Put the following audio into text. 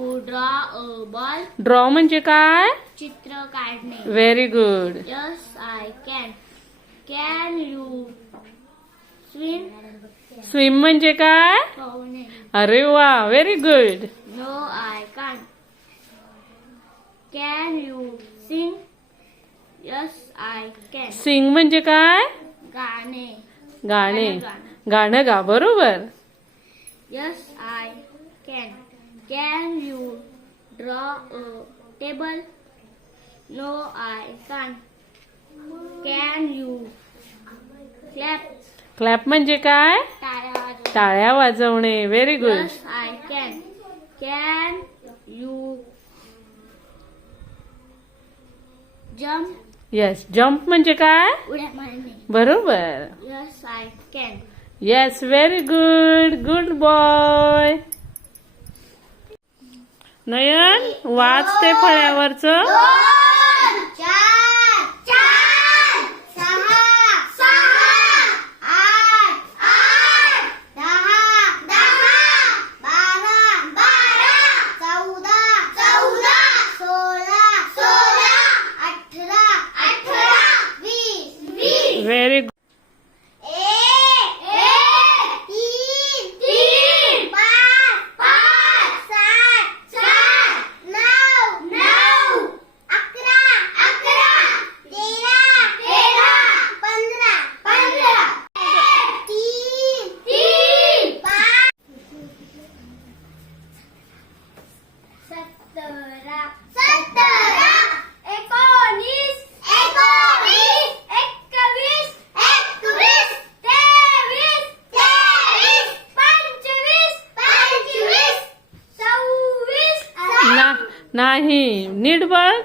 draw a ball? Draw म्हणजे काय? चित्र काढणे. Very good. Yes, I can. Can you swim? Swim म्हणजे काय? पोहणे. अरे वा, very good. No, I can't. Can you sing? Yes, I can. Sing म्हणजे काय? गाणे. गाणे. गाणं. गाणं गा, बरोबर. Yes, I can. Can you draw a table? No, I can't. Can you clap? Clap म्हणजे काय? टाळ्या वाजवा. टाळ्या वाजवणे. Very good. Yes, I can. Can you jump? Yes, jump म्हणजे काय? उड्या मारणे. बरोबर. Yes, I can. Yes, very good. Good boy. Nayan, वाच ते फळ्यावरचं. 2 4 4 6 6 8 8 10 10 12 12 14 14 16 16 18 18 20 20 व्हेरी गुड. नाही, नीट बघ.